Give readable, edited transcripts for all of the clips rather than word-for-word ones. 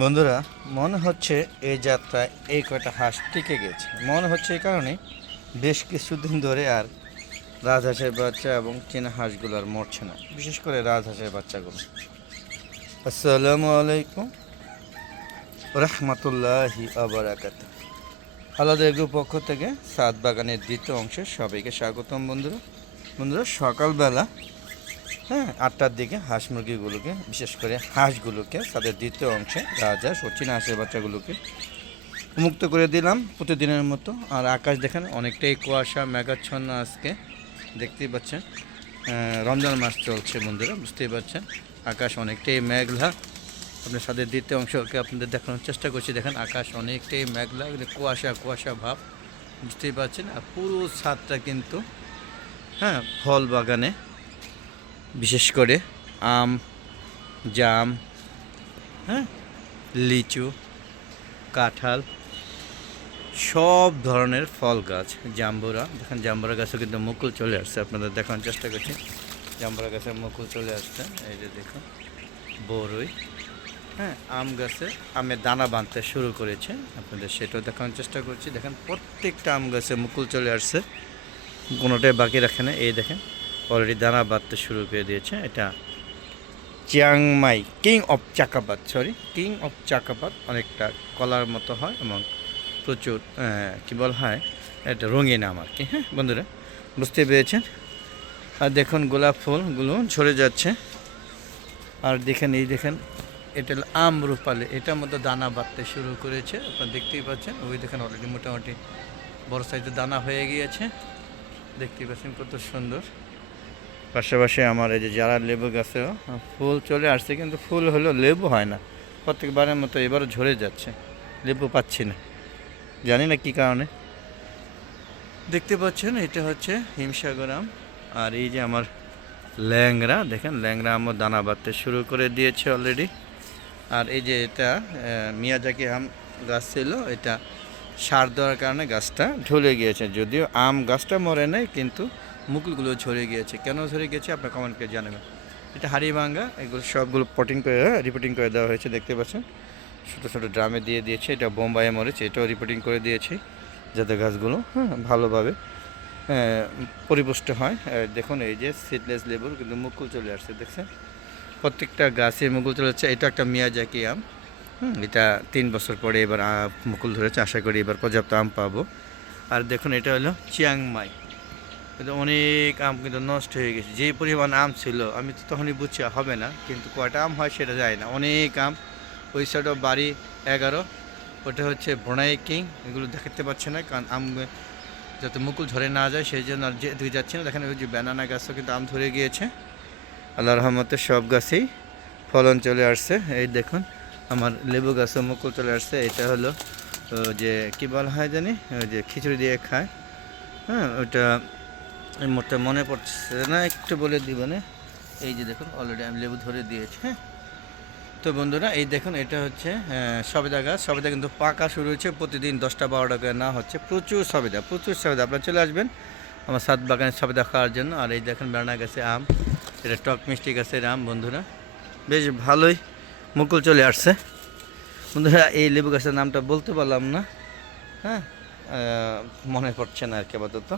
বন্ধুরা, মনে হচ্ছে এই যাত্রায় এই কয়টা হাঁস টিকে গেছে। মনে হচ্ছে এই কারণে বেশ কিছুদিন ধরে আর রাজহাঁসের বাচ্চা এবং চীনা হাঁসগুলো আর মরছে না, বিশেষ করে রাজহাঁসের বাচ্চাগুলো। আসসালামু আলাইকুম রহমতুল্লাহি আবরাকাত। আলাদা এগ্রো পক্ষ থেকে সাত বাগানের দ্বিতীয় অংশে সবাইকে স্বাগতম। বন্ধুরা সকালবেলা 8টার দিকে হাঁস মুরগিগুলোকে, বিশেষ করে হাঁসগুলোকে তাদের দ্বিতীয় অংশে রাজহাঁস ও চীনা হাঁসের বাচ্চাগুলোকে মুক্ত করে দিলাম প্রতিদিনের মতো। আর আকাশ দেখেন অনেকটাই কুয়াশা মেঘাচ্ছন্ন আজকে, দেখতেই পাচ্ছেন। রমজান মাস চলছে বন্ধুরা, বুঝতেই পারছেন। আকাশ অনেকটাই মেঘলা। আপনার সাথে দ্বিতীয় অংশকে আপনাদের দেখানোর চেষ্টা করছি। দেখেন আকাশ অনেকটাই মেঘলা, কুয়াশা কুয়াশা ভাব, বুঝতেই পারছেন। আর পুরো ছাদটা কিন্তু ফল বাগানে, বিশেষ করে আম, জাম, লিচু, কাঁঠাল, সব ধরনের ফল গাছ। জাম্বুরা দেখেন, জাম্বুরা গাছও কিন্তু মুকুল চলে আসছে। আপনাদের দেখানোর চেষ্টা করছি, জাম্বুরা গাছের মুকুল চলে আসছে। এই যে দেখুন বড়ই, আম গাছে আমের দানা বাঁধতে শুরু করেছে, আপনাদের সেটাও দেখানোর চেষ্টা করছি। দেখেন প্রত্যেকটা আম গাছে মুকুল চলে আসছে, কোনোটাই বাকি রাখে না। এই দেখেন অলরেডি দানা বাঁধতে শুরু করে দিয়েছে। এটা চিয়াংমাই কিং অফ চাকাপাত, অনেকটা কলার মতো হয় এবং প্রচুর কী বলা হয়, এটা রঙিন আম আর কি। বন্ধুরা বুঝতে পেরেছেন। আর দেখুন গোলাপ ফুলগুলো ঝরে যাচ্ছে। আর দেখেন এই দেখেন, এটা আম রূপালে, এটার মধ্যে দানা বাঁধতে শুরু করেছে, আপনারা দেখতেই পাচ্ছেন। ওই দেখেন অলরেডি মোটামুটি বড় সাইজের দানা হয়ে গিয়েছে, দেখতেই পাচ্ছেন কত সুন্দর। পাশাপাশি আমার এই যে যারা লেবু গাছেও ফুল চলে আসছে, কিন্তু ফুল হলো লেবু হয় না। প্রত্যেকবারের মতো এবারও ঝরে যাচ্ছে, লেবু পাচ্ছি না, জানি না কী কারণে। দেখতে পাচ্ছেন এটা হচ্ছে হিমসাগর আম। আর এই যে আমার ল্যাংড়া, দেখেন ল্যাংড়া আমও দানা বাঁধতে শুরু করে দিয়েছে অলরেডি। আর এই যে এটা মিয়াজাকি আম গাছ ছিল, এটা সার দেওয়ার কারণে গাছটা ঝরে গিয়েছে। যদিও আম গাছটা মরে নাই, কিন্তু মুকুলগুলো ঝরে গিয়েছে। কেন ঝরে গিয়েছে আপনার কমেন্ট করে জানাবেন। এটা হাড়িভাঙ্গা, এগুলো সবগুলো রিপোর্টিং করে দেওয়া হয়েছে, দেখতে পাচ্ছেন। ছোটো ছোটো ড্রামে দিয়ে দিয়েছে। এটা বোম্বাইয়ে মরেছে, এটাও রিপোর্টিং করে দিয়েছি, যাতে গাছগুলো ভালোভাবে পরিপুষ্ট হয়। দেখুন এই যে সিডলেস লেবুর কিন্তু মুকুল চলে আসছে, দেখছেন প্রত্যেকটা গাছে মুকুল চলে যাচ্ছে। এটা একটা মিয়াজাকি আম, এটা 3 বছর পরে এবার মুকুল ধরেছে। আশা করি এবার পর্যাপ্ত আম পাবো। আর দেখুন এটা হলো চিয়াংমাই, কিন্তু অনেক আম কিন্তু নষ্ট হয়ে গেছে। যেই পরিমাণ আম ছিল আমি তো তখনই বুঝছি হবে না, কিন্তু কয়টা আম হয় সেটা যায় না, অনেক আম। ওই সাইডও বাড়ি 11, ওটা হচ্ছে ব্রোনাই কিং, এগুলো দেখতে পাচ্ছে না, কারণ আম যাতে মুকুল ধরে না যায় সেই জন্য আর যেতে যাচ্ছে না। দেখেন ওই যে ব্যানানা গাছও কিন্তু আম ধরে গিয়েছে। আল্লাহর রহমতে সব গাছেই ফলন চলে আসছে। এই দেখুন আমার লেবু গাছও মুকুল চলে আসছে। এটা হলো যে কী বলা হয় জানি, ওই যে খিচুড়ি দিয়ে খায়, ওটা এই মুহূর্তে মনে পড়ছে না, একটু বলে দিব না। এই যে দেখুন অলরেডি আমি লেবু ধরে দিয়েছি। তো বন্ধুরা এই দেখুন এটা হচ্ছে সবেদা গাছ। সবেদা কিন্তু পাকা শুরু হয়েছে, প্রতিদিন 10টা-12টা করে না হচ্ছে। প্রচুর সবেদা আপনারা চলে আসবেন আমার ছাদ বাগানের সবেদা খাওয়ার জন্য। আর এই দেখেন বেড়ানা গাছে আম, এটা টক মিষ্টি গাছের আম। বন্ধুরা বেশ ভালোই মুকুল চলে আসছে। বন্ধুরা এই লেবু গাছের নামটা বলতে পারলাম না, মনে পড়ছে না আর কি আপাতত।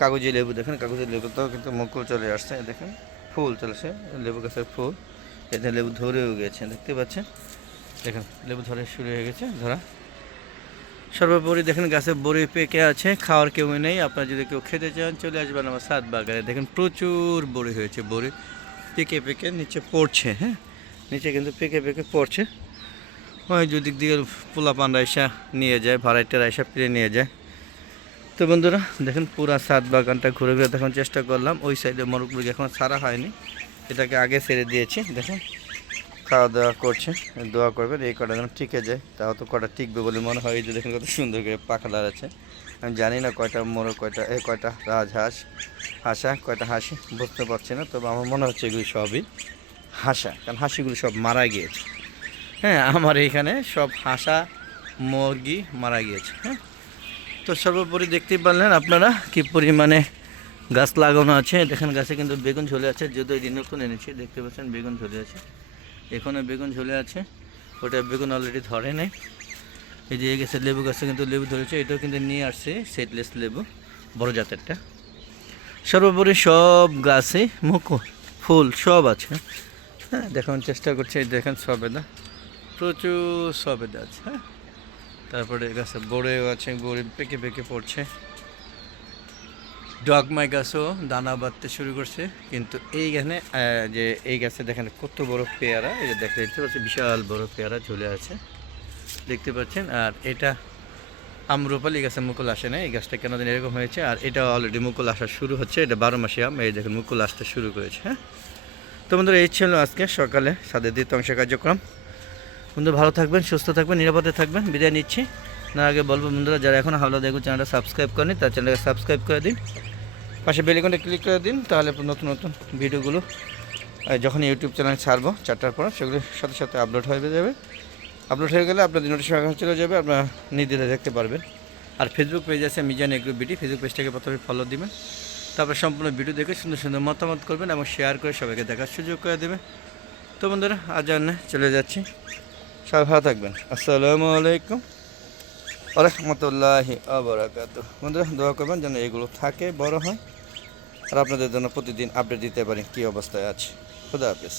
কাগজি লেবু, দেখেন কাগজি লেবুতেও কিন্তু মুকুল চলে আসছে। দেখেন ফুল চলেছে, লেবু গাছের ফুল। এতে লেবু ধরেও গেছে, দেখতে পাচ্ছেন। দেখেন লেবু ধরে শুরু হয়ে গেছে ধরা। সর্বোপরি দেখেন গাছে বড়ি পেকে আছে, খাওয়ার কেউ নেই। আপনারা যদি কেউ খেতে চান চলে আসবেন আমার ছাদ বাগানে। দেখেন প্রচুর বড়ি হয়েছে, বড়ি পেকে পেকে নিচে পড়ছে। নিচে কিন্তু পেকে পেকে পড়ছে। ওই যদি দিয়ে পোলাপান রাইসা নিয়ে যায়, ভাড়াইটা রাইসা ফিরে নিয়ে যায়। তো বন্ধুরা দেখেন পুরা ছাদ বাগানটা ঘুরে ঘুরে দেখার চেষ্টা করলাম। ওই সাইডে মোরগ মুরগি এখন ছাড়া হয়নি, এটাকে আগে ছেড়ে দিয়েছি। দেখেন খাওয়া দাওয়া করছে, দোয়া করবেন এই কটা যেন টিকে যায়। তাও তো কটা টিকবে বলে মনে হয়। এই যে দেখেন কত সুন্দর করে পাখা দাঁড়াচ্ছে। আমি জানি না কয়টা মোরগ, কয়টা রাজহাঁস, হাঁসা, কয়টা হাসি বুঝতে পারছি না। তবে আমার মনে হচ্ছে এগুলি সবই হাঁসা, কারণ হাঁসিগুলি সব মারা গিয়েছে। আমার এইখানে সব হাঁসা মুরগি মারা গিয়েছে। তো সর্বোপরি দেখতেই পারলেন আপনারা কি পরিমাণে গাছ লাগানো আছে। দেখেন গাছে কিন্তু বেগুন ঝুলে আছে, যদিও এই দিন নতুন এনেছি, দেখতে পাচ্ছেন বেগুন ঝুলে আছে, এখানে বেগুন ঝুলে আছে। ওটা বেগুন অলরেডি ধরে নাই। এই যে এই গাছের লেবু গাছে কিন্তু লেবু ধরেছে, এটাও কিন্তু নিয়ে আসছে সিডলেস লেবু, বড় জাতেরটা। সর্বোপরি সব গাছে মুকুল ফুল সব আছে। হ্যাঁ, দেখানোর চেষ্টা করছি। এই দেখেন সবেদা, প্রচুর সবেদা আছে। হ্যাঁ, তারপরে গাছে বড়েও আছে, বড়ে পেকে পেকে পড়ছে। ডগমাই গাছও দানা বাঁধতে শুরু করছে। কিন্তু এইখানে যে এই গাছে দেখেন কত বড় পেয়ারা, এই যে দেখতে পাচ্ছি বিশাল বড় পেয়ারা ঝুলে আছে, দেখতে পাচ্ছেন। আর এটা আমরুপালি গাছে মুকুল আসে না, এই গাছটা কেন দিন এরকম হয়েছে। আর এটা অলরেডি মুকুল আসা শুরু হচ্ছে, এটা 12 মাসি আম, এই দেখেন মুকুল আসতে শুরু করেছে। হ্যাঁ, তো বন্ধুরা এই ছিল আজকে সকালে ছাদের দ্বিতীয় অংশ কার্যক্রম। বন্ধু ভালো থাকবেন, সুস্থ থাকবেন, নিরাপদে থাকবেন, বিদায় নিচ্ছি। না আগে বলবো বন্ধুরা, যারা এখন হাওলা দেখু চ্যানেলটা সাবস্ক্রাইব করেনি তার চ্যানেলকে সাবস্ক্রাইব করে দিন, পাশে বেল আইকনটা ক্লিক করে দিন, তাহলে নতুন নতুন ভিডিওগুলো যখন ইউটিউব চ্যানেল ছাড়বো 4টার পর সেগুলো সাথে সাথে আপলোড হয়ে যাবে। আপলোড হয়ে গেলে আপনাদের নোটিফিকেশন চলে যাবে, আপনারা নির্দ্বিধায় দেখতে পারবেন। আর ফেসবুক পেজ আছে মিজান এগ্রো বিডি, ফেসবুক পেজটাকে প্রথমে ফলো দিবেন, তারপর সম্পূর্ণ ভিডিও দেখে সুন্দর সুন্দর মতামত করবেন এবং শেয়ার করে সবাইকে দেখার সুযোগ করে দেবেন। তো বন্ধুরা আজ আর চলে যাচ্ছি, সবাই ভালো থাকবেন। আসসালামু আলাইকুম ওয়া রাহমাতুল্লাহি ওয়া বারাকাতুহু। বন্ধুরা দোয়া করবেন যেন এগুলো থাকে, বড় হয়, আর আপনাদের জন্য প্রতিদিন আপডেট দিতে পারি কী অবস্থায় আছে। খুদা হাফেজ।